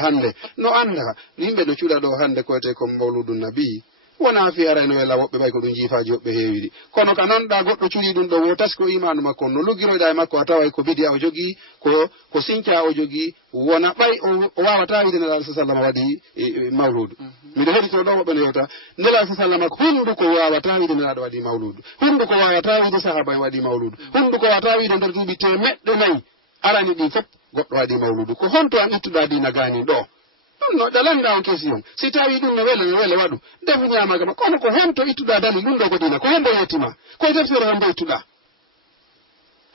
hande no anda yimɓe no cuuɗa ɗo hande koyete ko mawludun nabi wona fi arayno wela woɓɓe ɓay ko ɗum jiifaji woɓɓe heewiɗi kono ka nanɗa goɗɗo cuuɗi ɗum ɗo wo taski ko imanu makko no luggiroyɗa e makko a taway ko bidiya o jogii ko sinca o jogii wona ɓay o wawata wiide nelaɗo sa sallam waɗi mawludu miɗo heɗito ɗo woɓɓe no yewta nelaɗo sa sallam hunduko wawata wiide nelaɗo waɗi mawludu hunduko wawata wiide sahaba en waɗi mawludu hunduko wawata wiide nder duuɓi temeɗɗe nayyi arani ɗi fof goɗɗo waɗi mawludu ko honto an ittuɗa dina gani ɗo ɗum no ɗalanda on question si tawi ɗum no wele waɗu defu ñamagama kono ko honto ittuɗa dalil ɗum ɗo ko dina ko hombo yettima koye deftere hombo ittuɗa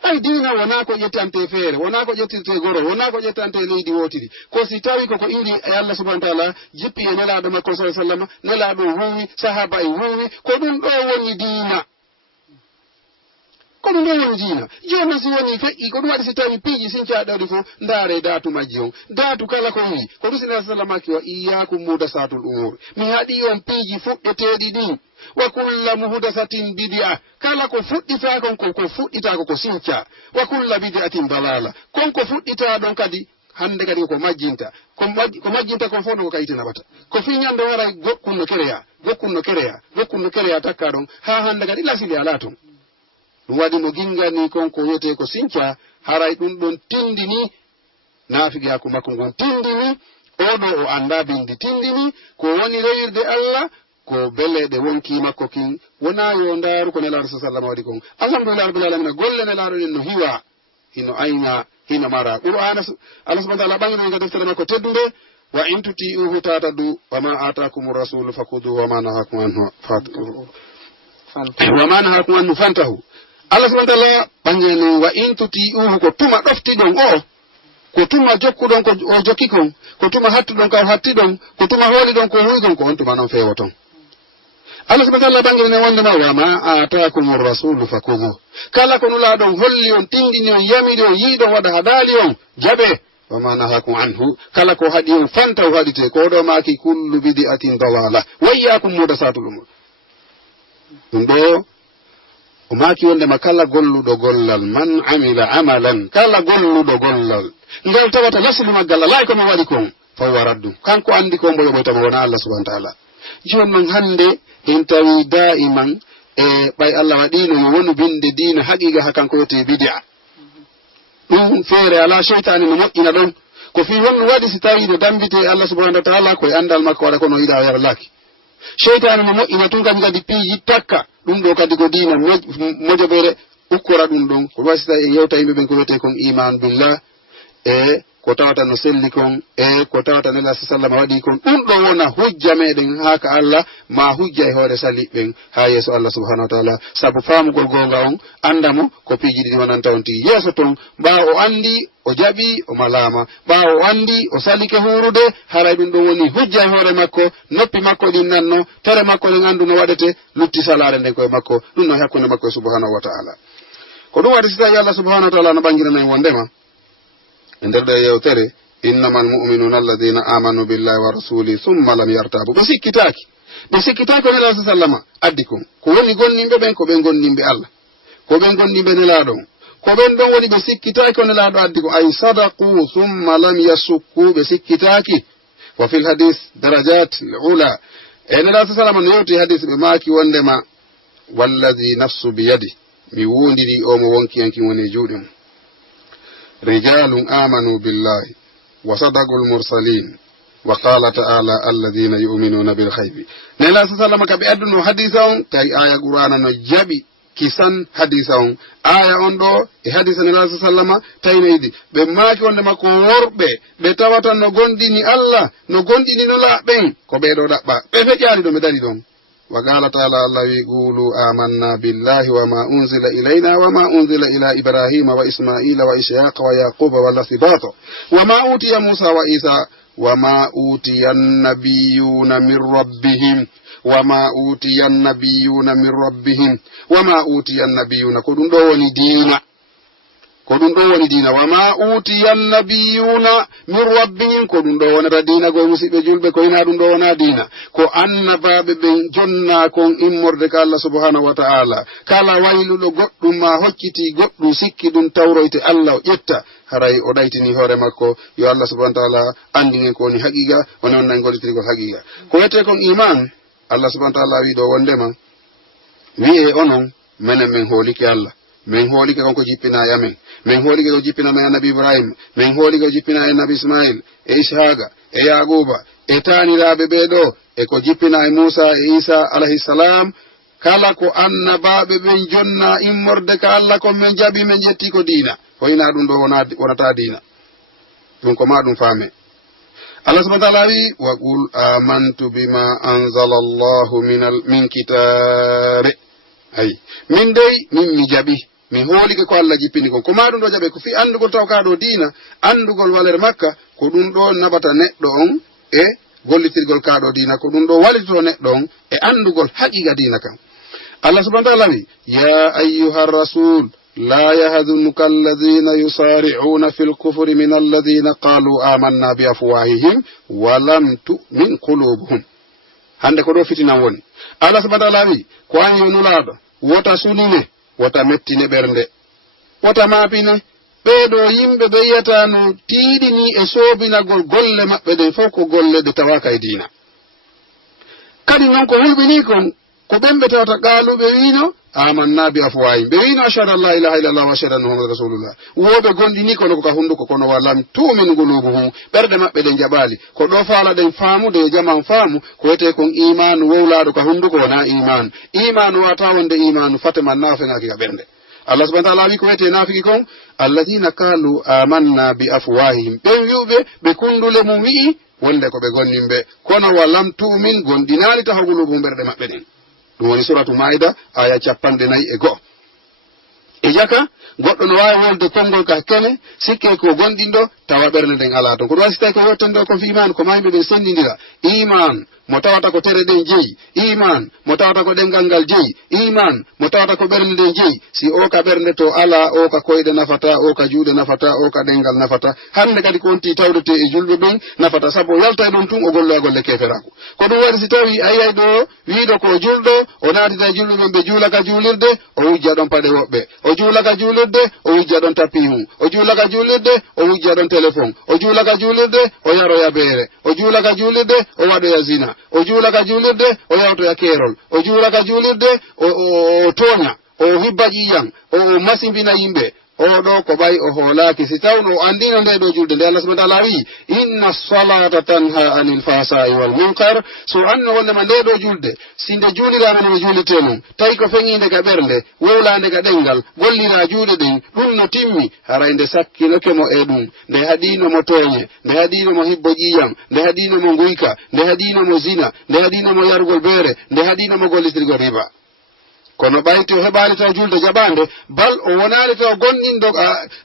ay dina wona ko ƴettante feere wona ko ƴettirte goro wona ko ƴettante leydi wotiri ko si tawi koko iwri e Allah subhanahu wa ta'ala jippi e nelaɗo makko sallallahu alaihi wasallam nelaɗo huwi sahaba e huwi ko ɗum ɗo woni dina kono ɗo woni diina joni si woni feƴƴi ko ɗum waɗi si tawi piiji sincaɗawɗi fof ndaare daatu majji on daatu kala ko wi ko ɗum sina sallamaki wa iyakum mudasatul umur mi haɗi on piiji fuɗɗeteɗi ɗi wa kulla muhdasatin bidia kala ko fuɗɗita kon ko fuɗɗitako ko sinca wa kulla bidiatin dalala kon ko fuɗɗita ɗon kadi hande kadi ko majjinta ko majjinta kon fof ɗo ko kayite naɓata ko fi ñande wara gokkunno kereya takka ɗon ha hande kadi lasili ala ton ɗum waɗi mo gingani kon ko wiyete ko sinca haray ɗum ɗon tindini naafigiyaku makko ngon tindini oɗo o anda bindi tindini ko woni rewirde Allah ko beleɗe wonki makko kin wona yo ndaaru ko nelaɗo sallam waɗi kon alhamdulillah rabbil alamina golle nelaɗo nen no hiwa hino ayna hino mara qur'ana Allah subhanahu wa ta'ala ɓangino nga deftere makko teddude wa in tuti'uhu tatadu wa ma atakum rasulu fakudu wa ma nahakum anhu fantahu Allah subhanahu wa ta'ala ɓangeno wa in tuti'uhu ko tuma ɗoftiɗon ko tuma jokkuɗon ko o jokki kon ko tuma hattuɗon ko hattiɗon ko tuma hooliɗon ko huygon ko on tuma noon feewoton Allah subhanahu wa ta'ala ɓangene wondema wa ma atakum rasulu fakudu kala ko nulaɗon holli on tindini on yamiri on yiiɗon waɗa haɗali on jaɓe wa ma nahakum anhu kala ko haɗi on fanta o haɗite ko ɗo maki kullu bidi'atin dalala wayyakum mudasatul umur ɗum ɗo o maki wondema kala golluɗo gollal man amila amalan kala golluɗo gollal ngal tawata laslu maggal alay kono waɗi kon fawa raddu kanko andi ko mbo yoɓoytama wona Allah subhanahu wa ta'ala joni noon hande en tawi da'iman e ɓay Allah waɗino yo wonu binde dina haqiqa ha kanko wiyete bidia ɗum feere ala cheytani no moƴƴina ɗon ko fi wonno waɗi si tawi no dambite Allah subhanahu wa ta'ala koye andal makko waɗa kono yiɗa yarlaki cheytani no moƴƴina tun kadi piiji takka ɗum ɗo kadi ko dina mojoɓere ukkora ɗum ɗon ko wasita e yewta yimɓe ɓen ko wiyete kon iman billah e ko tawata no selli kon e ko tawata nela sallam waɗi kon ɗum ɗo wona hujja meɗen haka Allah ma hujja e hoore saliɓɓen ha yeeso Allah subhanahu wa ta'ala sabu famugol gonga on andamo ko piiji ɗiɗi wonanta on ti yeeso ton ɓawo o andi o jaɓi o malama ɓawo o andi o salike hurude haray ɗum ɗon woni hujja e hoore makko noppi makko ɗin nanno tere makko ɗen andu no waɗete lutti salare nden koye makko ɗum no hakkunde makko e subhanahu wa ta'ala ko ɗum waɗi si tawi Allah subhanahu wa ta'ala no ɓangiranayi wondema e nder ɗo yewtere innamal mu'minuna alladina amanu billahi wa rasuli summa lam yartabu ɓe sikkitaki o nelaɗo sallama addi kon ko woni gonnimɓe ɓen ko ɓen gonnimɓe Allah ko ɓen gonnimɓe nelaɗon ko ɓen ɗon woni ɓe sikkitaki o nelaɗo addi ko ay sadaku summa lam yasukku ɓe sikkitaki wa fil hadis darajat ula e nelaɗo sallama no yewti hadis ɓe maaki wondema walladi nafsu biyadi mi wundiri omo wonki yankin woni juuɗe mum رجال آمنوا بالله وصدقوا المرسلين وقال تعالى الذين يؤمنون بالغيب نلا سلام كبي أدنو حديثهم تاي آية قرآن نجابي kisan hadisa on aya on ɗo e hadisa nela sallama taynaydi ɓe maaki wondema ko worɓe ɓe tawata no gondini Allah no gondini no laaɓen ko ɓeɗo ɗaɓɓa ɓe feƴƴaali ɗo ɓe dari ɗon وقال تعالى الله يقول آمنا بالله وما أنزل إلينا وما أنزل إلى إبراهيم وإسماعيل وإسحاق ويعقوب والأسباط وما أوتي موسى وعيسى وما أوتي النبيون من ربهم وما أوتي النبيون من ربهم وما أوتي النبيون كلهم دون دين ko ɗum ɗo woni dina wama utiya annabiyuna min rabbihim ko ɗum ɗo wonata dina koye musidɓe julɓe ko ina ɗum ɗo wona dina ko annabaɓe ɓen jonna kon immorde ka Allah subhanahu wa ta'ala kala wayluɗo goɗɗum ma hocciti goɗɗum sikki ɗum tawroyte Allah o ƴetta haray o ɗaytini hoore makko yo Allah subhanahu wa ta'ala andinen ko woni haqiqa woni on nay gollitirgol haqiqa ko wiyete kon iman Allah subhanahu wa ta'ala wi ɗo wondema wi'e onon menen min hooliki Allah min hoolike konko jippina e amen min hoolike ko jippina men annabi Ibrahima min hoolike ko jippina e annabi Ismail e Ishaqa e Yaquba e taaniraɓe ɓeɗo e ko jippina e Musa e Isa alayhi salam kala ko annabaɓe ɓen jonna immorde ka Allah kon min jaɓi min jetti ko diina hoyna ɗum ɗo wonata diina ɗum ko ma ɗum faame Allah subhanahu wa ta'ala wi wa qul amantu bima anzala Allahu min kitabe ay min dey min mi jaɓi mi hoolike ko Allah jippini kon ko ma ɗum ɗo jaɓe ko fi andugol taw ka ɗo diina andugol walere makka ko ɗum ɗo nabata neɗɗo on e gollitirgol ka ɗo diina ko ɗum ɗo wallito neɗɗo on e andugol haqiqa diina kam Allah subhanahu wa ta'ala wi ya ayyuha rasul la yahzunka alladhina yusari'una fil kufri min alladhina qalu amanna bi afwahihim wa lam tu'min qulubuhum hande ko ɗo fitinan woni Allah subhanahu wa ta'ala wi ko an yonulaɗo wota sunine wota mettine ɓernde wota mapine ɓeɗo yimɓe ɓe yiyata no tiiɗini e soobinagol golle maɓɓe ɗen fof ko golle ɗe tawaka e diina kadi noon ko hulɓini kon ko ɓen ɓe tawata qaaluɓe wino amanna bi afwahihim ɓe wino ashhadu an la ilaha illallah wa ashhadu anna muhammadan rasulullah woɓe gonɗini kono ko ka hunduko kono walam tumin gulubuhum ɓerɗe maɓɓe ɗen jaɓali ko ɗo faala ɗen faamude e jaman faamu ko wiyete kon imanu wowlaɗo ka hunduko wona imanu wata wonde imanu fateman nafenaki ka ɓernde Allah subhanahu wa ta'ala wi ko wiyete nafiki kon alladhina qalu amanna bi afwahihim ɓen wi'uɓe ɓe kundule mum wi'i wonde ko ɓe gonninɓe kono walam tumin gondinani taha gulubuhum ɓerɗe maɓɓe ɗen ɗum woni suratu maida aya 4 e jaka goɗɗo no wawi wolde konngol ka kene sikke ko gonɗinɗo tawa ɓernde nden ala ton ko ɗum wasi tawi ko wottande ko fi iman ko mayɓe ɓen sendidira iman mo tawata ko tere ɗen jeeyi iman mo tawata ko ɗengal ngal jeeyi iman mo tawata ko ɓernde nden jeeyi si o ka ɓernde to ala o ka koyɗe nafata o ka juuɗe nafata o ka ɗengal nafata hande kadi ko wonti tawdete e julɓe ɓen nafata saabu o yalta e ɗon tun o golloya golle keferaku ko ɗum waɗi si tawi ayiyay ɗo wiiɗo ko julɗo o naatita e julɓe ɓen ɓe juulaka juulirde o wujja ɗon paɗe woɓɓe o juulaka juulirde o wujja ɗon tappi hum o juulaka juulirde o wujja ɗon téléphone o juulaka juulirde o yaroya beere o juulaka juulirde o waɗoya zina o juulaka juulirde o yawtoya keerol o juulaka juulirde o tooña o hibba ƴiƴam o masimbina yimɓe oɗo ko ɓay o hoolaki si tawno o andino nde ɗo julde nde Allah subhanahu wa ta'ala wi inna salata tanha anil fasai wal munkar so anno wondema nde ɗo julde si nde juulirama nde juulite non tawi ko feŋide ka ɓernde wowlande ka ɗengal gollira juuɗe ɗen ɗum no timmi haray nde sakkinokemo e ɗum nde haɗinomo tooñe nde haɗinomo hibbo ƴiƴam nde haɗinomo guyka nde haɗinomo zina nde haɗinomo yargol beere nde haɗinomo gollitirgol riba kono ɓayti o heɓani taw julde jaɓande bal o wonani taw gonɗinɗo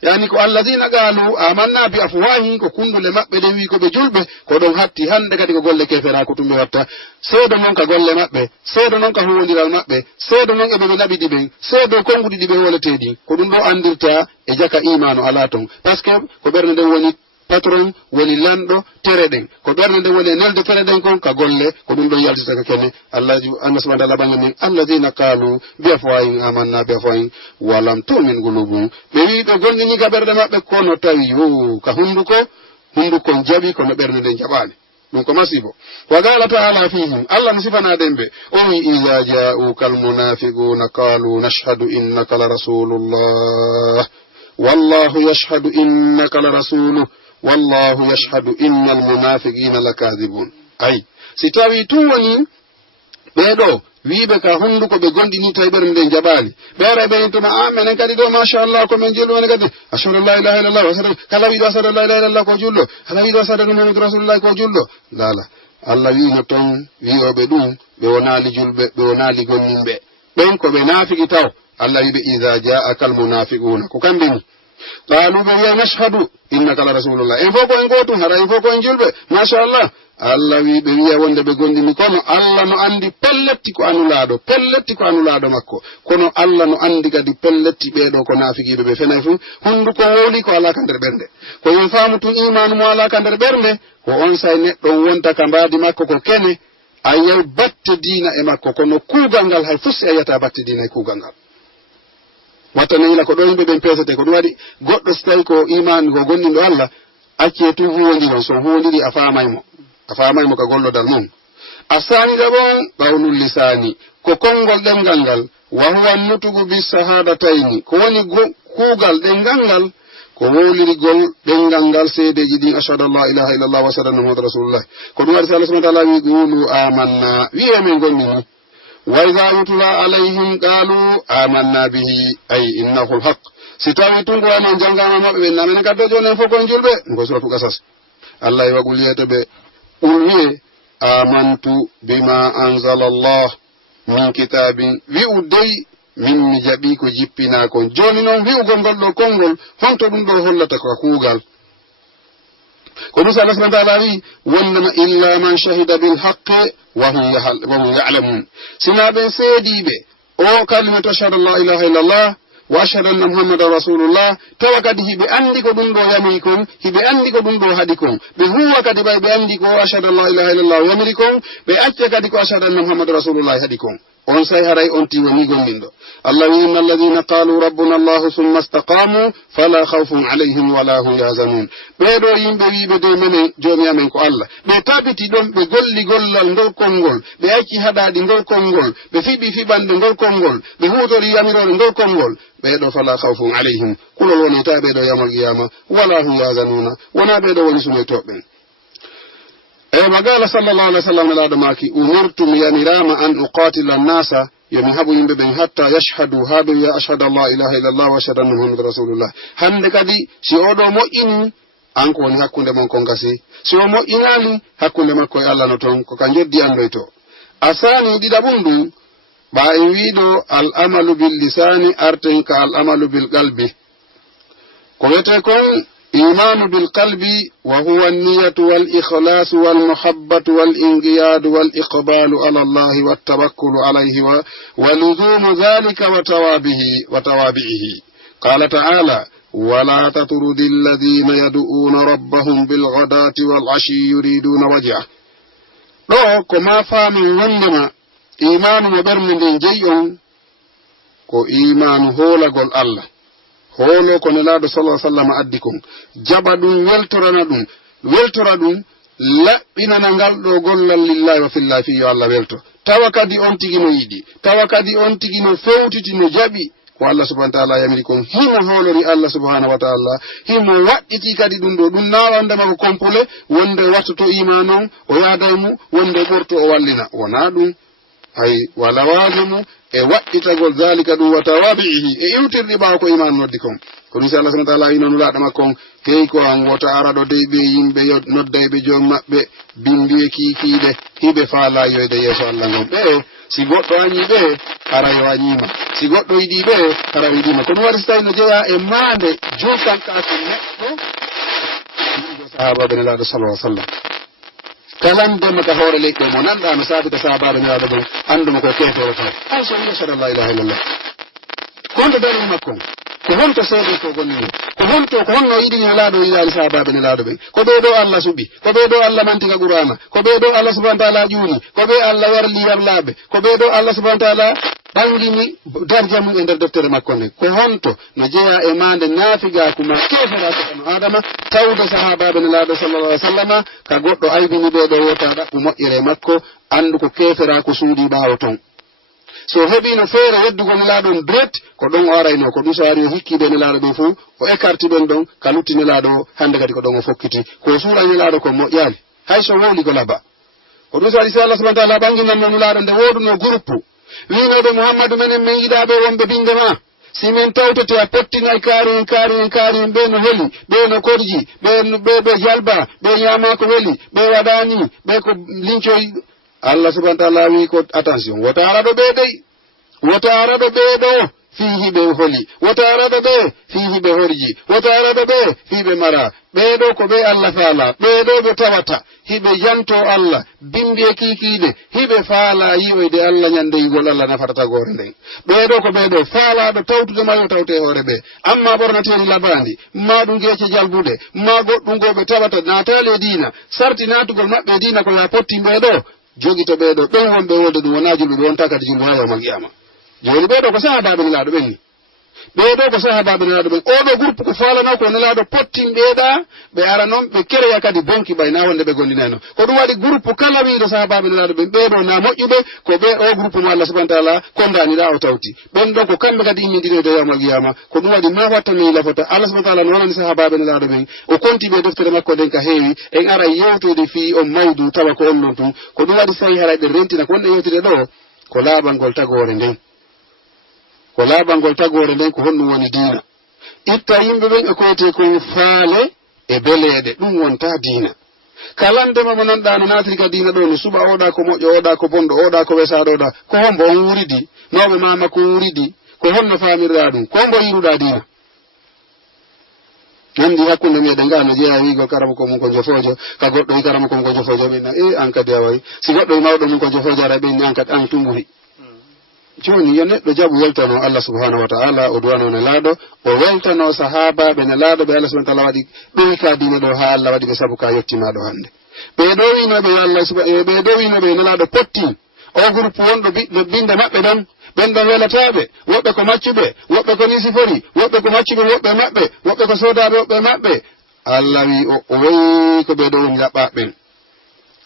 yani ko alladina qalu amanna bi afwahihim ko kundule maɓɓe ɗen wi koɓe julɓe ko ɗon hatti hande kadi ko golle kefera ko tumɓe watta seedo noon ka golle maɓɓe seedo noon ka huwodiral maɓɓe seedo noon eɓeɓe naɓiɗi ɓen seedo konguɗi ɗi ɓe woleteɗi ko ɗum ɗo andirta e jaka imanu ala ton par ce que ko ɓernde nden woni patron woni lanɗo tere ɗen ko ɓernde nde woni e nelde tere ɗen kon ka golle ko ɗum ɗon yaltita ka kene Allah subhanahu wa ta'ala ɓanga min alladina qalu bi afwahihim amanna bi afwahihim walam tu'min qulubuhum ɓe wi ɓe gonɗini ka ɓernde maɓɓe kono tawi yo ka hundukon jaɓi kono ɓernde nden jaɓani ɗum ko masibo wa qala ta'ala fihim Allah no sifanaɗen ɓe o wi idha ja'uka almunafiquna qalu nashhadu innaka la rasulullah wallahu yashhadu innaka la rasuluhu wallahu yashhadu innal munafiqina lakadibun ay si tawi tun woni ɓeɗo wiɓe ka hunduko ɓe gondini tawi ɓernde nden jaɓali ɓeera ɓen tuma menen kadi ɗo machallah komin julɗo woni kadi ashhadu an la ilaha illallah kala wiɗo ashhadu an la ilaha illallah ko julɗo kala wiɗo ashhadu anna muhammadun rasulullah ko julɗo lala Allah wino ton wi'oɓe ɗum ɓe wonali julɓe ɓe wonali gonninɓe ɓen ko ɓe naafiki taw Allah wiɓe idha ja'aka almunafiquna ko kamɓe ni qalu ɓe wiya nashhadu innaka la rasulullah en fof ko en gotum haɗa en fof ko en julɓe machallah Allah wi ɓe wiya wonde ɓe gondini kono Allah no andi pelletti ko anulaɗo makko kono Allah no andi kadi pelletti ɓeɗo ko naafikiɓe ɓe fenay fu hunduko wowli ko alaka nder ɓernde ko yon faamu tun imanu mo alaka nder ɓernde ko on say neɗɗo wonta ka mbaadi makko ko kene a yew batte diina e makko kono kuugal ngal hay fusi a yiyata batte diina e kuugal ngal watta ne yila ko ɗo yimɓe ɓen pesete ko ɗum waɗi goɗɗo so tawi ko imanu ko gonɗinɗo Allah acce tu huwodiron so huwodiri a famaymo ka gollodal mum a saaniɗa bon ɓawnul lisani ko konngol ɗemgal ngal wa huwa nutugu bis sahadatayni ko woni kuugal ɗemgal ngal ko wowlirigol ɗengal ngal seedeji ɗin ashhadu an la ilaha illallah wa ashhadu anna muhammadan rasulullah ko ɗum waɗi so Allah subhanahu wa ta'ala wi qulu amanna wi'e men gonnini wa idha yutla alayhim qalu amanna bihi ay innahu alhaq si tawi tungo amen jangama maɓe ɓe namen gaddo joni fof koye julɓe ngo suratu qasas Allah wa qul yata ɓe wi'e amantu bima anzala Allah min kitabin wi'u dey min mi jaɓi ko jippina kon joni noon wi'ugol ngol ɗo konngol honto ɗum ɗo hollata ko kuugal ko ɗum so Allah subhanahu wa ta'ala wi wonnama illa man shahida bil haqqi wa hum ya'lamun sina ɓen seediɓe o kalimatu ashhadu an la ilaha illallah wa ashhadu anna muhammadan rasulullah tawa kadi hiɓe andi ko ɗum ɗo yamiri kon hiɓe andi ko ɗum ɗo haɗi kon ɓe huwa kadi ɓay ɓe andi ko ashhadu an la ilaha illallah yamiri kon ɓe acca kadi ko ashhadu anna muhammadan rasulullah haɗi kon on say haray on ti woni gonɗinɗo Allah wi inna alladhina qalu rabbuna Allah thumma istaqamu fala khawfun alayhim wala hum yahzanun ɓeɗo yimɓe wiɓe dow menen joni amen ko Allah ɓe tabiti ɗon ɓe golli gollal ngol konngol ɓe acci haɗaɗi ngol konngol ɓe fiɓi fiɓande ngol konngol ɓe huutori yamirode ngol konngol ɓeɗo fala khawfun alayhim kulol wonita ɓeɗo yamal qiyama wala hum yahzanuna wona ɓeɗo woni sumoytoɓɓen magala sallallahu alaihi wasallam laado maki umirtum yanirama an uqatila an-nasa yomi habu yimbe ben hatta yashhadu hadu ya ashhadu an la ilaha illa Allah wa ashhadu anna muhammadar rasulullah hande kadi si odo mo'ini an ko woni hakkunde mon kon gasi si o mo'inali hakkunde makko e Allah no ton ko ka joddi andoyto asani dida bundu ba en wido al amalu bil lisani arten ka al amalu bil qalbi ko wete kon إيمان بالقلب وهو النية والإخلاص والمحبة والإنقياد والإقبال على الله والتوكل عليه ولزوم ذلك وتوابعه قال تعالى ولا تطرد الذين يدعون ربهم بالغداة والعشي يريدون وجهه لو كما فهم وندما إيمان وبرمن جيء كو إيمان هولا قول الله holo ko nelaaɗo sallallahu alaihi wasallam addi kon jaba ɗum weltora ɗum laɓɓinana ngal ɗo gollal lillahi wa fillahi fi yo Allah welto tawa kadi on tigi no yiɗi tawa kadi on tigi no fewtiti no jaɓi ko Allah subhanahu wa ta'ala yamiri kon himo holori Allah subhanahu wa ta'ala himo waɗɗiti kadi ɗum ɗo ɗum nawandema ko kompule wonde wattoto iman on o yaada mu wonde ɓorto o wallina wona ɗum hay wala wajimu e waɗɗitagol zalika ɗum wa tawabi'ihi e iwtirɗi ɓaawa ko iman noddi kon ko ɗum si Allah subhanahu wa ta'ala wi laaɗa makko on heyi ko an wota araɗo dey ɓe yimɓe noddayɓe joom maɓɓe bimbiye kiikiiɗe hiɓe faala yoyde yeeso Allah ngon ɓe si goɗɗo añi ɓe hara yo añima si goɗɗo yiɗi ɓe hara yiɗima ko ɗum waɗi so tawi no jeeya e maande juukankaki neɗɗo sahabaɓe nelaaɗo sallallahu alaihi wa sallam kalan dema ka hoore leƴƴe mo nanɗa no saabita sahabaɓe nelaaɗo ɗum anduma ko keetoro taw hay so wi ashhadu an la ilaha illallah konto darni makko ko honto seeɗe ko gonnino ko honno yiɗi nelaaɗo yiɗaani sahabaɓe nelaaɗo ɓen ko ɓe ɗo Allah suɓi ko ɓe ɗo Allah mantiga qur'ana ko ɓe ɗo Allah subhanahu wa ta'ala ƴuuni ko ɓe Allah warli yablaaɓe ko ɓe ɗo Allah subhanahu wa ta'ala ɓangini darja mum e nder deftere makko nde ko honto no jeeya e maande naafigaku ma keeferaako kono adama tawde sahabaɓe nelaaɗo sallallahu alih wa sallam ka goɗɗo aybini ɓe ɗo wota ɗaɓɓu moƴƴere makko anndu ko keeferaako suuɗi ɓaawo ton so heɓino feere weddugo nelaaɗo on dret ko ɗon o arayno ko ɗum so ari o hikkiɓe nelaaɗo ɓe fuu o écarti ɓen ɗon ka lutti nelaaɗo o hannde kadi ko ɗon o fokkiti ko suuɗa nelaaɗo ko moƴƴaali hay so wowli ko laba ko ɗum so waɗi si Allah subhanahu wa ta'ala ɓanginanno nelaaɗo nde woɗuno groupe winoɓe Muhammadu menen min yiɗaɓe wonɓe binde ma si min tawtete a pottinay kaari ɓe no heli ɓe no korji ɓe jalba ɓe ñama ko weli ɓe waɗani ɓe ko lincoy Allah subhanahu wa ta'ala wi ko attention wota araɗo ɓe dey wota araɗo ɓe ɗo fihi ɓe holi wota araɗo ɓe fihi ɓe horji wota araɗo ɓe fihi ɓe mara ɓeɗo ko ɓe Allah faala ɓeɗo ɓe tawata hiɓe yanto Allah bimbiye kikiɗe hiɓe faala yi'oyde Allah ñande yigol Allah nafata tagore nden ɓeeɗo ko ɓeeɗo faalaɗo tawtude ma yo tawte hoore ɓe amma ɓornateni labandi ma ɗum geece jalbuɗe ma goɗɗum goɓe tawata natali e diina sarti natugol maɓɓe e diina ko ya potti ɓeeɗo jogito ɓeeɗo ɓen wonɓe wolde ɗum wona julɓe ɓe wonta kadi julɓe ha yawmal qiyama joni ɓeeɗo ko sahabaɓe nelaɗo ɓenni ɓeeɗo ko sahabaɓe nelaɗo ɓen oɗo groupe ko falano ko nelaɗo pottin ɓeeɗa ɓe ara noon ɓe kereya kadi bonki ɓayna wonde ɓe gondineno ko ɗum waɗi groupe kala wiiɗo sahabaɓe nelaɗo ɓen ɓeeɗo na moƴƴuɓe ko ɓe o groupe mo Allah subahana taala kondaniɗa o tawti ɓen ɗo ko kamɓe kadi immidinoyde yawmal qiyama ko ɗum waɗi ma wattami lafota Allah subahana taala no wonani sahabaɓe nelaɗo ɓen o konti ɓe deftere makko nden ka heewi en ara yewtude fi on mawdu tawa ko on ɗon tun ko ɗum waɗi fayi haray ɓe rentina ko wonɗe yewtide ɗo ko laaɓangol tagore nden ko laaɓangol tagore nden ko honɗum woni diina itta yimɓe ɓen e koyete kon faale e beleeɗe ɗum wonta diina kalandema mo nanɗa no natiri ka diina ɗo no suɓa oɗa ko moƴƴo oɗa ko bonɗo oɗa ko wesaɗo oɗa ko hombo on wuridi mawɓe mama ko wuridi ko honno famirɗa ɗum ko hombo yiruɗa diina nandi hakkunde meɗen nga no jeeya wigo karama ko mum ko jofojo ka goɗɗo wi karama kon ko jofojo ɓenna an kadi awayi si goɗɗo wi mawɗo mum ko jofojo ara ɓenni an kadi an tumburi joni yo neɗɗo jaɓu weltano Allah subhanahu wa ta'ala o duwano nelaɗo o weltano sahabaɓe nelaɗo ɓe Allah subhanahu wa ta'ala waɗi ɓewi ka diina ɗo ha Allah waɗi ɓe saabu ka yettimaɗo hande ɓeɗo winoɓe Allah ɓeɗo winoɓe nelaɗo potti o groupe wonɗo binde maɓɓe ɗon ɓen ɗon welataɓe woɓɓe ko maccuɓe woɓɓe ko nisifori woɓɓe ko maccuɓe woɓɓe maɓɓe woɓɓe ko sodaɓe woɓɓe maɓɓe Allah wi o woyi ko ɓeɗo woni laɓɓaɓen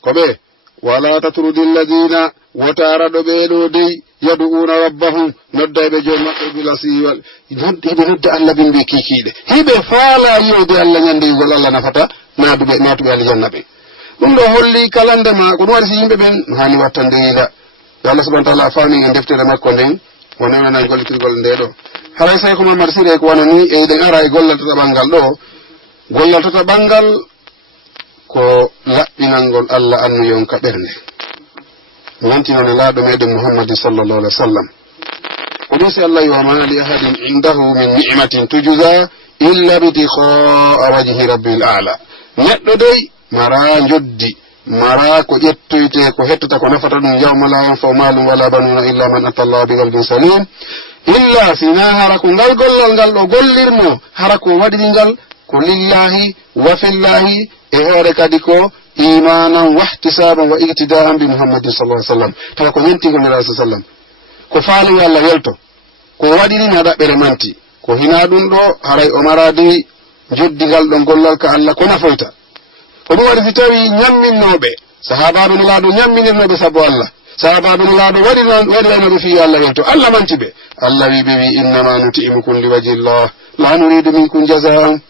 ko ɓe wala tatrudi alladina wotaraɗo ɓeɗo dey yadu'una rabbahum nodda ɓe joom maɓɓe bilasiwal hiɓe nodda Allah bimbi kikiɗe hiɓe faala yiwde Allah ñandeyugol Allah nafata natuɓe aljanna ɓe ɗum ɗo holli kalandema ko ɗum waɗi si yimɓe ɓen hani wattande yiida yo Allah subahana taala faami e deftere makko nden wonenana gollitirgol nde ɗo haray say ko Mamadou Siré ko wana ni e ɗen ara e gollal tataɓal ɗo gollal tataɓal ko laɓɓinalngol Allah annuyon ka ɓernde wantinoone laaɗo meɗen Muhammadin sallallahu alaihi wa sallam o ɗo si Allah wa ma li ahadin indahu min ni'matin tujza illa bitiqaa wajhi rabbil a'la neɗɗo dey mara joddi mara ko ƴettoyte ko hettata ko nafata ɗum yawma la yanfa'u malun wala banuna illa man ata Allah bi qalbin salim illa sina hara ko ngal gollal ngal ɗo gollirmo hara ko waɗiri ngal ko lillahi wa fillahi e hoore kadi ko imanan wahtisaban wa iktidaan bi Muhammadin sallallahu alaihi wasallam tawa ko ñentigo nelaɗo sallallahu alaihi wasallam ko faali Allah welto ko waɗiri na ɗaɓɓere manti ko hina ɗum ɗo haray o maradi joddigal ɗo gollal ka Allah ko nafoyta ko ɗum waɗi si tawi ñamminnoɓe sahabaɓe nelaɗo ñamminirnoɓe saabu Allah sahabaɓe nelaɗo waɗiraynoɓe fi Allah welto Allah manti ɓe Allah wi ɓe wi innama nuti'imukum liwajhillah la nuridu minkum jazaan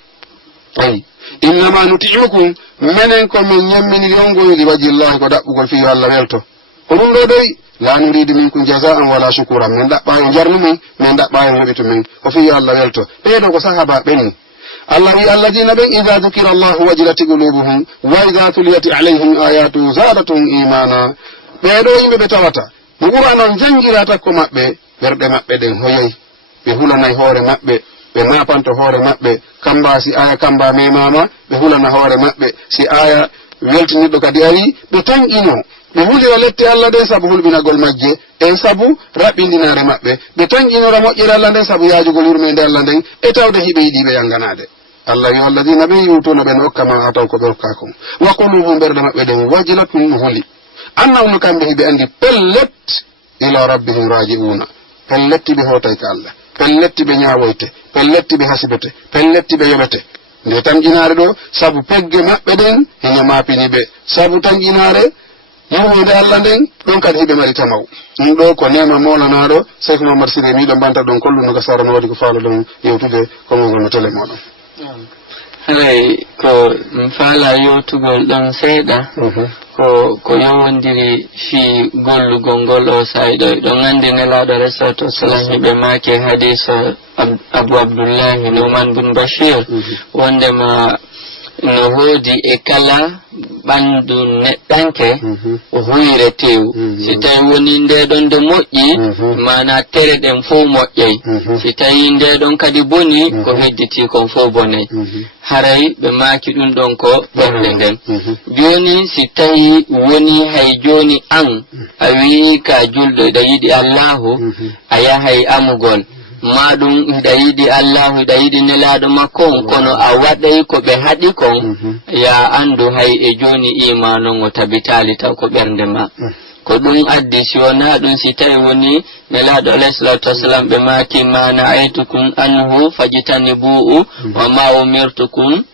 ayi innama nuti'imukum menen ko min ñamminiri on goyi liwajhillahi ko ɗaɓɓugol fi Allah welto ko ɗum ɗo doy la nuridu minkum jazaan wala shukuran min ɗaɓɓa e jarnu min min ɗaɓɓa e heɓitu min ko fi Allah welto ɓeeɗo ko sahaba ɓenni Allah wi alladina ɓen ida dukira Allahu wajilati qulubuhum wa ida tuliyat alayhim ayatu zadatuhum imana ɓeeɗo yimɓe ɓe tawata mo ɓura noon jangira takko maɓɓe ɓerɗe maɓɓe ɗen hoyoy ɓe hulanay hoore maɓɓe ɓe napanto hoore maɓɓe kamba si aya kamba memama ɓe hulana hoore maɓɓe si aya weltiniɗɗo kadi ari ɓe tanƴino ɓe hulira lette Allah nden sabu hulɓinagol majje e sabu raɓɓindinare maɓɓe ɓe tanƴinora moƴƴere Allah nden sabu yaajugol yurmede Allah nden e tawde hiɓe yiɗiɓe yanganade Allah wi alladina ɓe yiwtuna ɓen hokkama ataw ko ɓe hokka kon wa qulubuhum ɓerɗe maɓɓe ɗen wajilatun huli annahum kamɓe hiɓe andi pellet ila rabbihim raji'una pelletti ɓe hootay ka Allah pelletti ɓe ñawoyte pelletti ɓe hasibete pelletti ɓe yoɓete nde tanƴinare ɗo sabu pegge maɓɓe ɗen hina mapini ɓe sabu tanƴinare yurmede Allah nden ɗon kadi hiɓe mari tamaw ɗum ɗo ko nema molanaɗo sey ko Mamadou Siré miɗo mbanta ɗon kolluno ka sara no waɗi ko faalo ɗon yewtude kongolngol no télé moɗon haray ko faala yewtugol ɗon seeɗa ko yowondiri fi gollugol ngol o sayɗo ɗon andi nelaɗo resatu wasalam hiɓe maake hadisa Abu Abdullahi Numan bun Bashir wondema no hoodi e kala ɓandu neɗɗanke huyre tew si tawi woni nde ɗon nde moƴƴi mana tere ɗen fof moƴƴey si tawi nde ɗon kadi boni ko hedditi kon fof bonay haray ɓe maaki ɗum ɗon ko ɓernde nden joni si tawi woni hay joni an a wi ka julɗo iɗa yiɗi allahu a yahay amugol maɗum hiɗa yiɗi allahu hiɗa yiɗi nelaɗo makko on kono a waɗay ko ɓe haɗi kon ya andu hay e joni imanon o tabitali taw ko ɓernde ma ko ɗum addi si wona ɗum si tawi woni nelaɗo alayhi salatu wassalam ɓe maki ma na'aytukum anhu fajtanibu'u wa ma umirtukum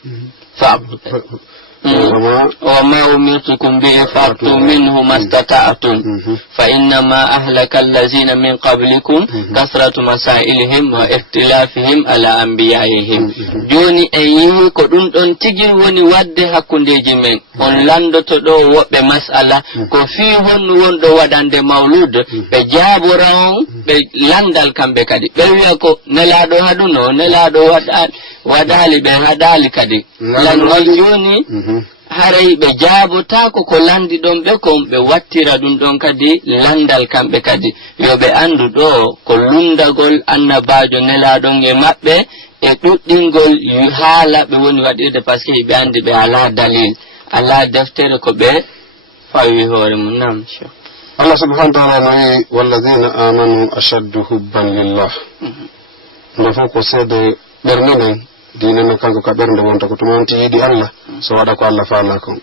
وما أمرتكم به فأتوا منه ما استطعتم فإنما أهلك الذين من قبلكم كثرة مسائلهم واختلافهم على أنبيائهم جوني أيه كدون دون تجر وني ود حكونديجي من on landoto do wobbe mas'ala ko fi hon wondo wadande maulud be jabura on be landal kambe kadi be wi'a ko nelado haduno nelado wadali be hadali kadi landal joni haray ɓe jaabotako ko landi ɗon ɓe kon ɓe wattira ɗum ɗon kadi landal kamɓe kadi yo ɓe andu ɗo ko lundagol annabajo nelaɗon e maɓɓe e ɗuɗɗingol haala ɓe woni waɗirde par ce que ɓe andi ɓe ala dalil ala deftere ko ɓe fawi hoore mum nam Allah subhanahu wa ta'ala nayi walladhina amanu ashaddu hubban lillah ndo fof ko seede ɓernde nden dina men kanko ka ɓernde wonta ko tumanti yiɗi Allah so waɗa ko Allah faala kon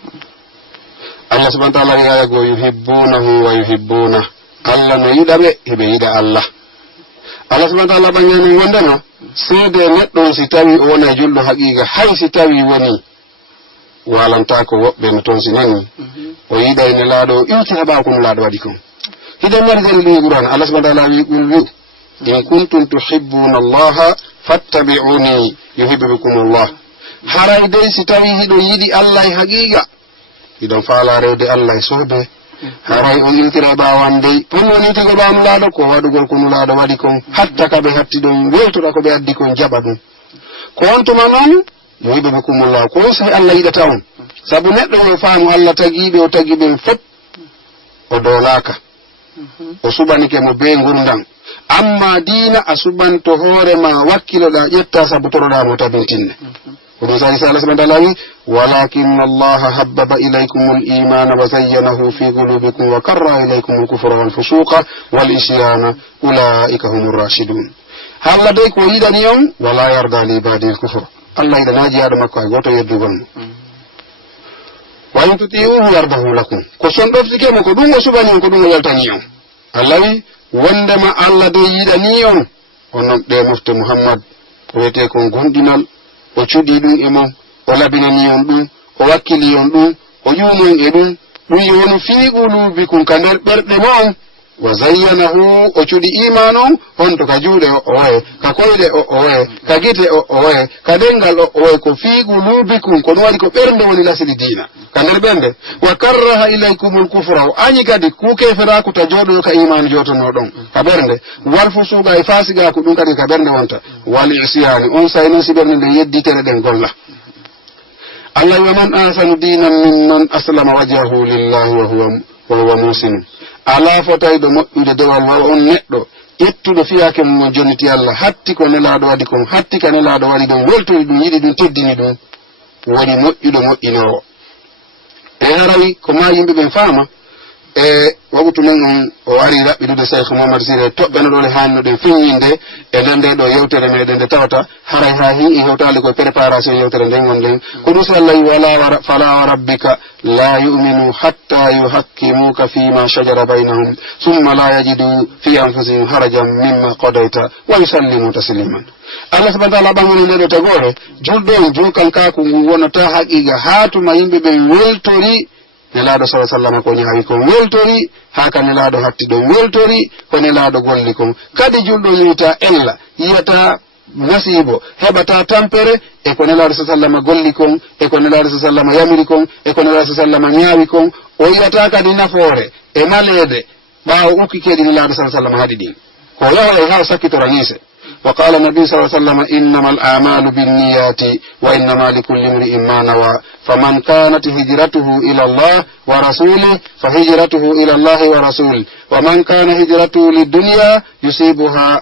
Allah subhanahu wa ta'ala wi'aya go yuhibbunahu wa yuhibbuna Allah no yiɗa ɓe heɓe yiɗa Allah Allah subhanahu wa ta'ala ɓaŋŋani wondema seede neɗɗo si tawi o wona julɗo haqiqa hay si tawi woni walanta ko woɓɓe no toon si nani o yiɗa ene laaɗo iwti heɓa kono laaɗo waɗi kon hiɗen mari den li Qur'an Allah subhanahu wa ta'ala wi qul wi in kuntum tuhibbuna Allah fattabi'uni yuhibbukumullah haray dey si tawi hiɗo yiɗi Allah e haqiqa hiɗon faala rewde Allah e sohbe haray on intira ɓawan dey pon woni tigo ɓamu laaɗo ko waɗugol ko nulaaɗo waɗi kon hatta ka ɓe hatti ɗon weltoɗa ko ɓe addi kon jaɓa ɗum ko on tuma noon yuhibbukumullah ko so Allah yiɗata on sabu neɗɗo yo faamu Allah tagiɓe o tagi ɓen fop o doolaka o suɓanike mo be gurdam amma diina a suɓanto hoore ma wakkiloɗa ƴetta sabu toroɗamo tabintinne ko ɗum sani sa Allah subhanahu wa ta'ala wi walakinna allaha habbaba ilaykum al-imana wa zayyanahu fi qulubikum wa karraha ilaykum al-kufra wal fusuqa wal isyana ulaika humur rashidun Allah dey ko yiɗani on wala yarda li ibadi al-kufra Allah yiɗanaji yaɗo makko hay goto yeddugol mo wa in tuti'uhu yardahu lakum ko son ɗoftike mo ko ɗum o suɓani on ko ɗum o yaltani on Allah wi wondema Allah dey yiɗani on onon ɗe mofte Muhammad ko wiyete kon gonɗinal o cuɗi ɗum e mon o labinani on ɗum o wakkili on ɗum o yumon e ɗum ɗum yoni fi qulubikum ka nder ɓerɗe mon wa zayyanahu o cuɗi iman on honto ka juuɗe o waye ka koyɗe o waye ka gite o waye ka dengal o waye ko fi qulubikum ko ɗum waɗi ko ɓernde woni lasili diina ka nder ɓernde wa karraha ilaykumul kufra o añi kadi ku keferaku ta jooɗo ka iman jotono ɗon ka ɓernde wal fusuga e fasiga ko ɗum kadi ka ɓernde wonta wal isyani on sayno si ɓernde nde yedditere ɗen golla Allah wa man ahsanu dinan mimman aslama wajhahu lillahi wa huwa muslim ala fotay do moƴƴude dewal wawa on neɗɗo ƴettuɗo fiyake mo jonniti Allah hatti ko nelaɗo waɗi kon hatti ka nelaɗo waɗi ɗum weltori ɗum yiɗi ɗum teddini ɗum woni moƴƴuɗo moƴƴinowo e harawi ko ma yimɓe ɓen faama e waɓutu men on o ari raɓɓiɗude Cheikh Mouhamadou Siré toɓɓenoɗole hanno ɗen feññinde e nden nde ɗo yewtere meɗen nde tawata haray ha hi hewtali koye préparation yewtere nden gonɗen ko ɗum so Allah wala fala wa rabbika la yu'minu hatta yuhakkimuka fima shajara baynahum thumma la yajidu fi anfusihim harajan mimma qadayta wa yusallimu tasliman Allah subhanahu wa ta'ala ɓangoni nde ɗo tagore julɗo en julkan kaku ngu wonata haqiqa hatuma yimɓe ɓe weltori nelaɗo sallallahu alaihi wasallam ko ñaawi kon weltori ha ka nelaɗo hatti ɗon weltori ko nelaɗo golli kon kadi julɗo yiyata ella yiyata nasibo heɓata tampere e ko nelaɗo sallallahu alaihi wasallam golli kon e ko nelaɗo sallallahu alaihi wasallam yamiri kon e ko nelaɗo sallallahu alaihi wasallam ñaawi kon o yiyata kadi nafoore e malede ɓaawo ukkikeɗi nelaɗo sallallahu alaihi wasallam haɗi ɗin ko yaha e ha sakkitora ñiise وقال النبي صلى الله عليه وسلم إنما الأعمال بالنيات وإنما لكل امرئ ما نوى فمن كانت هجرته إلى الله ورسوله فهجرته إلى الله ورسوله ومن كان هجرته للدنيا يصيبها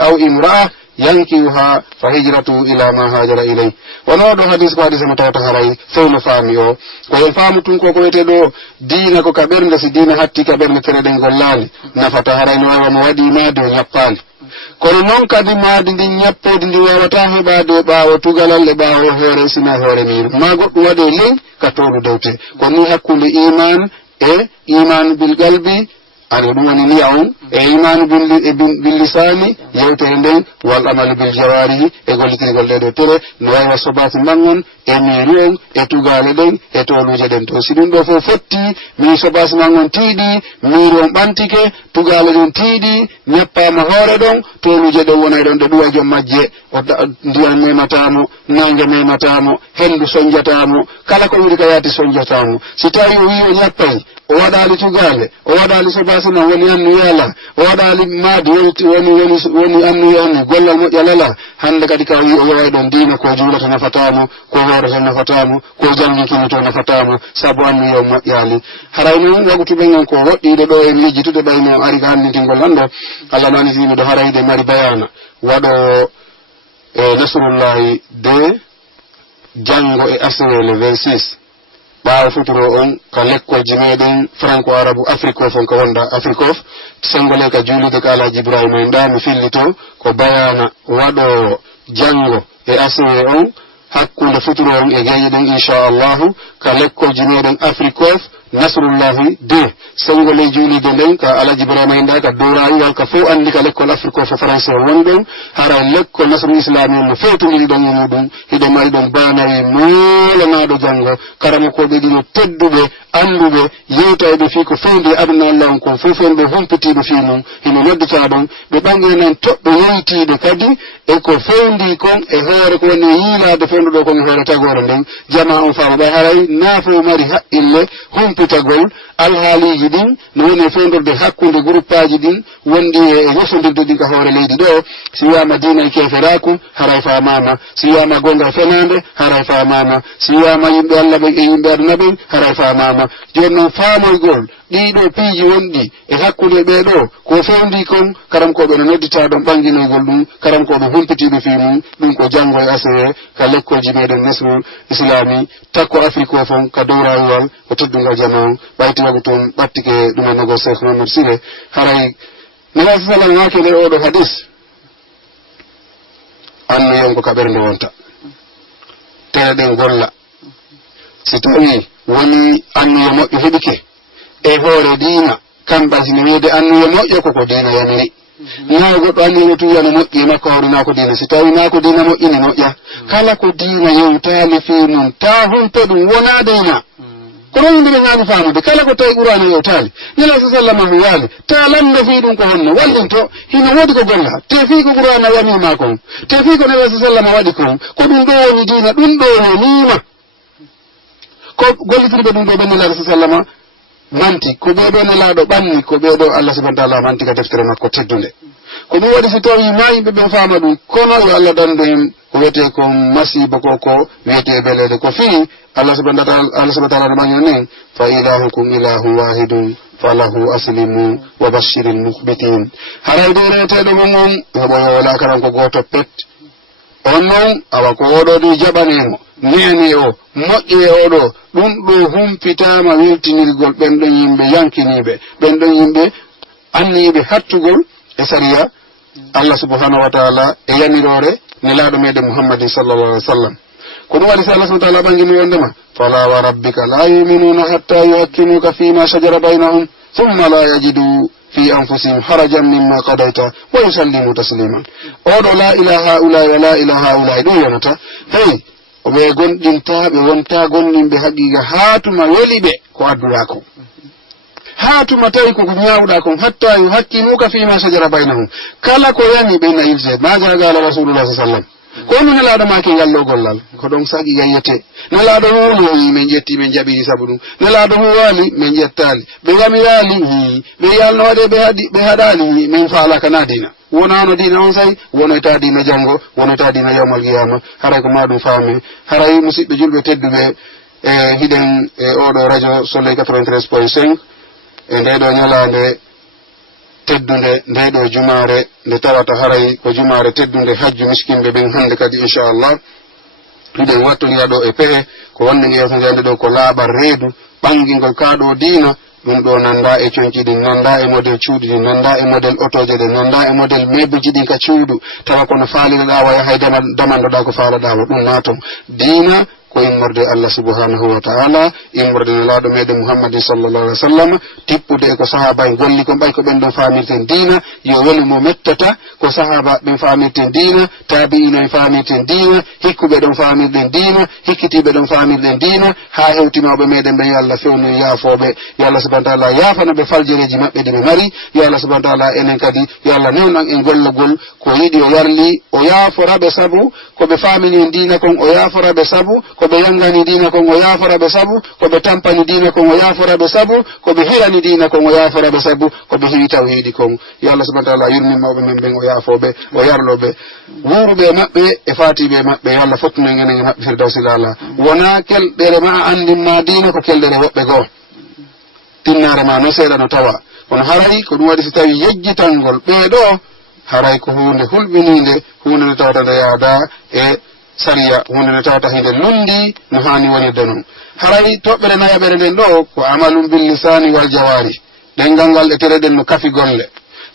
أو امرأة yankiha fa hijratu ila ma hajara ilay wono do hadis ko hadis mo tawta haray fewno faami o ko en faamu tun ko wete do diina ko ka bernde si diina hatti ka bernde tere den gollali nafata haray no wawa mo wadi ma do nyappali kono non kadi maadi ndi nyappode ndi wawata heɓade ɓaawo tugalal e ɓaawo hoore sina hoore miiro ma goɗɗum waɗe ley ka toɗu dewte ko ni hakkunde iman e iman bil galbi ani ɗum woni niya on e imanu bil lisani yewtere nden wal amalu bil jawarihi e gollitirgol ɗeɗo tere no wawi sobatu mangon e miiri on e tugale ɗen e toluje ɗen to si ɗum ɗo fof fotti mi sobatu mangon tiiɗi miiri on ɓantike tugale ɗon tiiɗi ñappama hoore ɗon toluje ɗon wonay ɗon ɗe ɗuwa joom majje ndiyam mematamo nange mematamo hendu soñjatamo kala ko wiri ka yaati soñjatamo si tawi o wi o ñappay o waɗali tugale o waɗali sobatu non woni annu yala o waɗali maadi woni annu yanni gollal moƴƴa lala hande kadi ka wi o yoway ɗon diina ko juulata nafatamo ko hoorata nafatamo ko janginkini to nafatamo saabu annu yo moƴƴali haray noon wagutuɓen on ko woɗɗiɗo ɗo en lijjitude ɓayno ari ka hannitingol anɗo allah nanitimi ɗo harayde mari bayana waɗo nasrullahi de janngo e asre le 26 ɓaawo futuro on ka lekkolji meɗen franco arabu afrique of on ko wonda afrique of sengole ka juulide ka alaji ibrahima en ɗa mi fillito ko bayana waɗo janngo e asre on hakkunde futuro on e geeƴe ɗen inchallahu ka lekkolji meɗen afrique of nasrullahi de sengole juulide nden ka alaji ibrahima en ɗa ka dorayiwal ka fof andi ka lekkol afrique of français woni ɗon hara lekkol nasru islami on no fewtodiri ɗon e muɗum hiɗo mari ɗon banawi molanaɗo janngo karamokoɓe ɗiɗo tedduɓe anduɓe yewtayɓe fi ko fewndi aduna allah on kon fof en ɓe humpitiɓe fi mum hino noddita ɗon ɓe ɓanginan toɓɓe yeytiɓe kadi e ko fewndi kon e hoore ko woni yiilade fewnuɗo kon e hoore tagore nden jama on fama ɓay haray naafo mari haqqille humpitagol alhaaliji ɗin no woni e fewndorde hakkunde groupe aji ɗin wondi e yosodirde ɗin ka hoore leydi ɗo si wiyama diina e keferaku haray famama si wiyama gonga fenande haray famama si wiyama yimɓe allah ɓe e yimɓe aduna ɓen haray famama joni noon faamoygol ɗiɗo piiji wonɗi e hakkunde ɓeɗo ko fewndi kon karamkoɓe no noddita ɗon ɓanginoygol ɗum karamkoɓe humpitiɓe fi mum ɗum ko janngo e asre ka lekkolji meɗen nasrul islami takko afrique o fon ka dowrawiwal ko teddungal jama on ɓayti wagu toon ɓattike ɗumenogo cheikh mamadou sile haray nabi sallam wake nder oɗo hadis anno yon ko ka ɓernde wonta tere ɗen golla si tawi woni annuyo moƴƴo heɓike e hoore diina kamɓe sine wiide annuyo moƴƴo koko diina yamiri nawo goɗɗo annuyo tu wiyano moƴƴi e makko hawri naa ko diina si tawi naa ko diina moƴƴini moƴƴa kala ko diina yewtaali fi mum ta humpe ɗum wona diina ko ɗon yimɓe ɓe ŋaami faamude kala ko tawi ɓurano yewtaali nela sa sallam mo waali ta lande fi ɗum ko honno wallinto hino woodi ko golla te fi ko ɓurano yamima kon te fi ko nela sa sallam waɗi kon ko ɗum ɗo woni diina ɗum ɗo wonima ko gollitirɓe ɗum ɗo ɓe nelaɗo sa sallama manti ko ɓeɗo nelaɗo ɓanni ko ɓeɗo allah subahana taala manti ka deftere makko teddunde ko ɗum waɗi si tawi ma yimɓe ɓen faama ɗum kono yo allah dandu hen ko wiyete ko masiba ko wiyete belede ko fii allah subahana taala no ɓaŋio nen fa ilahukum ilahu wahidum falahu aslimu wa bashiril muhbitin haray de reteɗo mum on heɓo yowola karan ko goto pet on noon awa ko oɗo ɗi jaɓanemo neni o moƴƴi e oɗo ɗum ɗo humpitama weltinirgol ɓenɗon yimɓe yankiniɓe ɓenɗon yimɓe anniɓe hattugol e sariya allah subhanahu wa taala e yanirore nelaɗo meɗen muhammadin sallallah alih wa sallam ko ɗum waɗi so allah subahana taala ɓangimo yondema fala wa rabbika la yuminuna hatta yuhakkimuka fima shajara baynahum thumma la yajidu fi anfusihim harajan mimma qadayta wa yusallimu tasliman oɗo la ilaha haulai wa la ilaha haulai ɗum yonata hey ɓe gonɗintaɓe wonta gonɗinɓe haqiqa haatuma weliɓe ko adduɗa ko haatuma tawi koko ñawɗa kon hatta yuhakkimuka fima shajara baynahum kala ko yani ɓe nayilse ma jagala rasulullah sa sallam ko no nelaɗo ma ke ngallo gollal ko ɗon sagi gayyete nelaɗo huuloyi min jetti min jaɓiri sabu ɗum nelaɗo huwali min jettali ɓe gamirali ɓe yalno waɗe ɓe haɗali min faalaka na dina wonano dina on say wonayta dina janggo wonayta dina yawmal qiyama haray ko maɗum faame haray musidɓe julɓe tedduɓe hiɗen oɗo radio soleil 93.5 e ndeɗo ñalande teddunde ndeɗo jumare nde tawata haray ko jumare teddunde hajju miskinɓe ɓen hande kadi inchallah hiɗen wattodira ɗo e pehe ko wonde yewtodende ɗo ko laaɓal reedu ɓangingol kaɗo diina ɗum ɗo nanda e coñci ɗin nanda e modèle cuuɗi ɗin nanda e modèle otoje ɗin nanda e modèle mebuji ɗin ka cuuɗu tawa kono faaliɗoɗa waya hay damanɗoɗa ko faalaɗawo ɗum naton diina ko immorde Allah subhanahu wa ta'ala immorde nelaɗo meɗen Muhammadin sallallahu alaihi wasallam tippude e ko sahaba en golli ko ɓay ko ɓen ɗon famirten diina yo weli mo mettata ko sahaba ɓen famirten diina tabi'ino en famirten diina hikkuɓe ɗon famirɗen diina hikkitiɓe ɗon famirɗen diina ha hewtinoɓe meɗen ɓe yo Allah fewnu yaafoɓe yo Allah subhanahu wa ta'ala yafana ɓe faljereji maɓɓe ɗi ɓe mari yo Allah subhanahu wa ta'ala enen kadi yo Allah newnan en gollogol ko yiɗi o yarli o yaaforaɓe sabu koɓe famini en diina kon o yaaforaɓe sabu koɓe yangani diina kon o yaaforaɓe sabu koɓe tampani diina kon o yaaforaɓe sabu koɓe hirani diina kon o yaaforaɓe sabu koɓe heewi tawhiidi kon yo Allah subhanahu wa ta'ala yurminmawɓe men ɓen o yaafoɓe o yarloɓe wuuruɓe maɓɓe e faatiɓe maɓɓe yo Allah fottunen enen e maɓɓe firdawsil ala wona kelɗere ma andinma diina ko kelɗere woɓɓe goo tinnare ma no seeɗa no tawa kono haray ko ɗum waɗi so tawi yejjitangol ɓeeɗo haray ko hunde hulɓininde hunde nde tawata nde yaada e sariya hunde nde tawata hinde lundi no hani wonirde noon haray toɓɓere nayaɓere nden ɗo ko amalum bil lisani wal jawari ɗengal ngal e tereɗen no kafi golle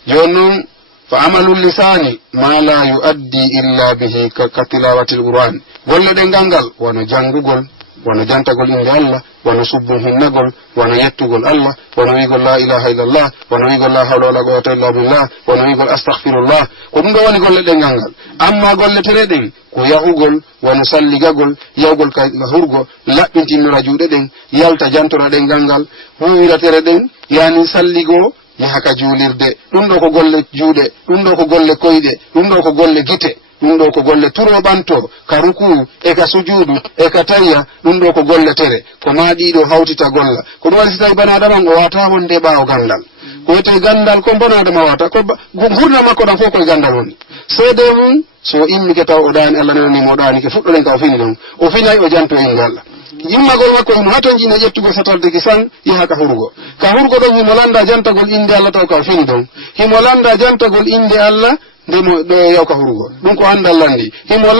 joni noon fa amalul lisani ma la yuaddi illa bihi ka tilawatil qur'an golle ɗengal ngal wono janngugol wono jantagol inde Allah wono subbum hinnagol wono yettugol Allah wono wigol la ilaha illallah wono wigol la hawla wala quwwata illa billah wono wigol astaghfirullah ko ɗum ɗo woni golle ɗengal ngal amma golle tereɗen ko yahugol wono salligagol yawgol ka hurgo laɓɓintinnora juuɗe ɗen yalta jantora ɗengal ngal huwira tere ɗen yani salligo yaha ka juulirde ɗum ɗo ko golle juuɗe ɗum ɗo ko golle koyɗe ɗum ɗo ko golle gite ɗum ɗo ko golle turoɓanto ka ruku e ka sujuudu e ka tayya ɗum ɗo ko golle tere ko ma ɗiɗo hawtita golla ko ɗum waɗi so tawi banadaman o wata wonde ɓaawo gandal ko wiyete gandal ko banadama wata ko gurna makko ɗan fof koye gandal woni seede mum so immike taw o ɗani Allah nananimo o ɗanike fuɗɗoɗen ka o fini ɗon o finay o janto e inde Allah yimmagol makko himo hato jina ƴettugo satordeki san yaha ka hurgo ɗon himo landa jantagol inde Allah taw ka o fini ɗon himo landa jantagol inde Allah ndemo ɗo yaw ka hurgo ɗum ko andal landi himo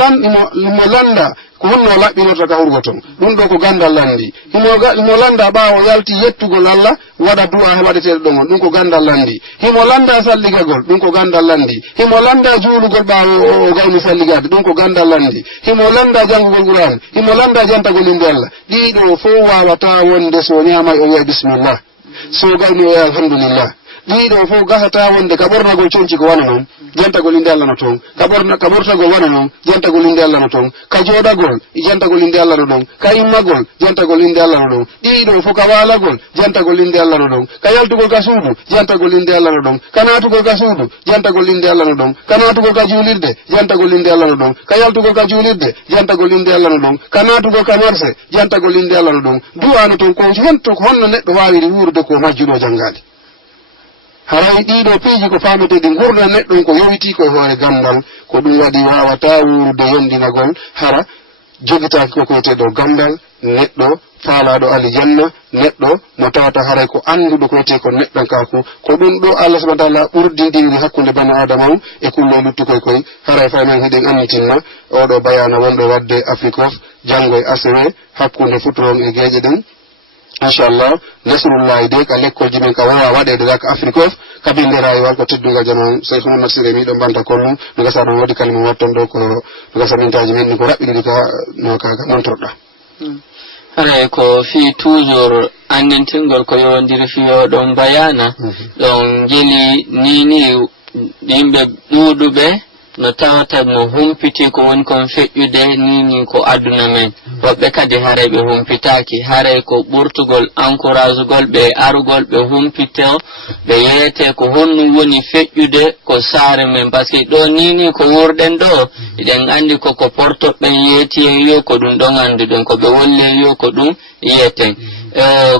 landa ko honno laɓɓinorta ka hurgo ton ɗum ɗo ko gandal landi himo landa ɓaawo yalti yettugol Allah waɗa du'a he waɗeteɗo ɗon on ɗum ko gandal landi himo landa salligagol ɗum ko gandal landi himo landa juulugol ɓaawo o gawni salligade ɗum ko gandal landi himo landa janngugol Qur'an himo landa jantagol inde Allah ɗiɗo fof wawata wonde so ñamay o wiya bismillah so gawni o wiya alhamdulillah ɗiɗo fof gasata wonde ka ɓornagol conci ko wana noon jantagol inde Allah no toon ka ɓortagol wana noon jantagol inde Allah no toon ka jooɗagol jantagol inde Allah no ɗon ka immagol jantagol inde Allah no ɗon ɗiɗo fof ka waalagol jantagol inde Allah no ɗon ka yaltugol ka suudu jantagol inde Allah no ɗon ka naatugol ka suudu jantagol inde Allah no ɗon ka naatugol ka juulirde jantagol inde Allah no ɗon ka yaltugol ka juulirde jantagol inde Allah no ɗon ka naatugol ka marse jantagol inde Allah no ɗon du'a no toon ko honno neɗɗo wawiri wuurde ko majjuɗo janggaade haray ɗiɗo piiji ko fametedi gurna neɗɗon ko yowiti koye hoore gandal ko ɗum waɗi wawata wurude yondinagol hara jogitaki ko koyeteɗo gandal neɗɗo faalaɗo alijanna neɗɗo mo tawata haray ko anduɗo koyete ko neɗɗankaku ko ɗum ɗo Allah subhanahu wa ta'ala ɓurdiɗini hakkunde bani adama o e kulle luttukoy koy haray faymen hiɗen annitinna oɗo bayana wonɗo wadde Afrique of janggo e ACW hakkunde futuron e gueƴe ɗen inchallah nasrullahi de ka lekkolji men ka wowa waɗede dak Afrique of kabinde rayuwal ko teddugal jamanu Cheikh Mouhammad Siré miɗo banta kollum no gasa ɗon waɗi kalima watton ɗo ko no gasa mintaji men ni ko raɓɓiɗiɗi ka no kaga montorɗa haray ko fi toujours andintingol ko yowodiri fiyo ɗon bayana ɗon jeli nini yimɓe ɗuuɗuɓe no tawata no humpiti ko woni kon feƴƴude nini ko aduna men woɓɓe kadi hare ɓe humpitaki hare ko ɓurtugol encourage gol ɓe arugol ɓe humpito ɓe yeete ko honnu woni feƴƴude ko saare men par ce que ɗo nini ko wurɗen ɗo eɗen andi koko portoɓɓen yeeti en yo ko ɗum ɗon anduɗen ko ɓe wolle yo ko ɗum yiyeten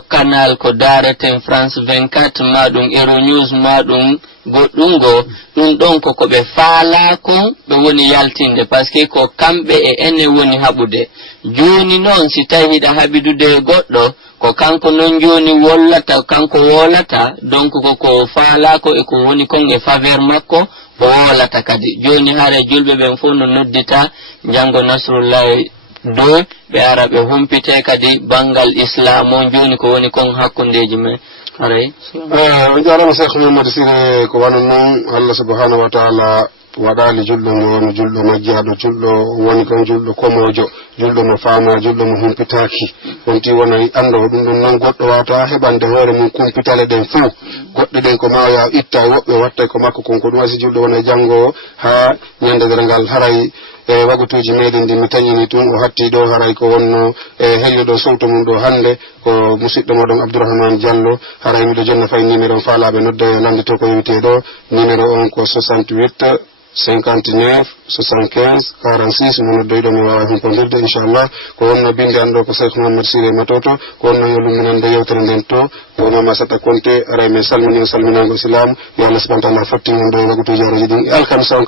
canal ko dareten France 24 maɗum Euronews maɗum goɗɗum go ɗum ɗon koko ɓe faalako ɓe woni yaltinde par ce que ko kamɓe e ene woni haɓude joni noon si tawi hiɗa haɓidude goɗɗo ko kanko non joni wollata kanko wolata donc koko faalako e ko woni kon e faveur makko o wolata kadi joni hare julɓe ɓen fof no noddita jango Nasrullahi do ɓe ara ɓe humpite kadi bangal islam o joni ko woni kon hakkundeji men haray on jarama Cheikh Mamadou Ciré ko wanon noon Allah subhanahu wa ta'ala waɗali julɗo mo woni julɗo majjaɗo julɗo woni kon julɗo komojo julɗo mo faama julɗo mo humpitaki wonti wona ando ɗum ɗum noon goɗɗo wawata heɓande hoore mum kumpitale ɗen fuu goɗɗe ɗen ko ma ya itta woɓɓe watta ko makko kon ko ɗum wasi julɗo wona janggo ha ñandedere ngal haray e wagutuji meɗen ndi mi tañini tun o hatti ɗo haray ko wonno e helluɗo sowto mum ɗo hande ko musidɗo moɗon Abdourahmane Diallo haray miɗo jonna fay numéro faalaɓe nodde landito ko yewte ɗo numéro on ko 68 59 75 46 mo noddoyɗo mi wawa humpondirde inchallah ko wonno binde an ɗo ko Cheikh Mamadou Ciré matoto ko wonno yo luminande yewtere nden to ko Mama Sata Konté aray min salmini salminago islam yo Allah subhanahu wa ta'ala fotti mon ɗo wagutuji haroji ɗin e alkamisa